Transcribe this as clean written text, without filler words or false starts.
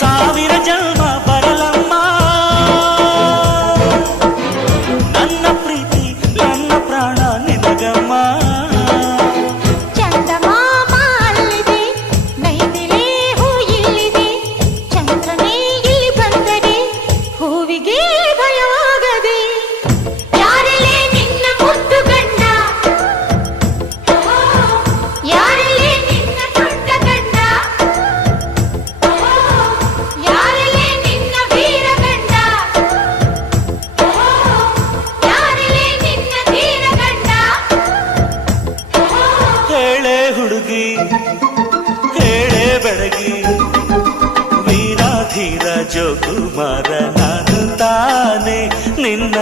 ಸಾವಿರ ಜನ್ಮ ಬರಲಮ್ಮ ನನ್ನ ಪ್ರೀತಿ ನನ್ನ ಪ್ರಾಣ ನಿನಗಮ್ಮ. ಚಂದಮಾಮ ಅಲ್ಲಿದೆ, ನೈದಿಲೆ ಹೂ ಇಲ್ಲಿದೆ, ಚಂದ್ರನೇ ಇಲ್ಲಿ ಬಂದರೆ ಹೂವಿಗೆ ಭಯವಾಗದೆ. ಯಾರಲ್ಲೇ ನಿನ್ನ ಮುದ್ದು ಗಂಡ, ಯಾರಲ್ಲೇ ನಿನ್ನ ದೊಡ್ಡ ಗಂಡ, ಯಾರಲ್ಲೇ ನಿನ್ನ ವೀರ ಗಂಡ, ಯಾರಲ್ಲೇ ನಿನ್ನ ಧೀರ ಗಂಡ. ಹೇಳೆ ಹುಡುಗಿ ಹೇಳೆ ಬೆಳಗಿ, ವೀರ ಧೀರ ಜೋಕುಮಾರ ನಾನು ತಾನೆ ನಿನ್ನ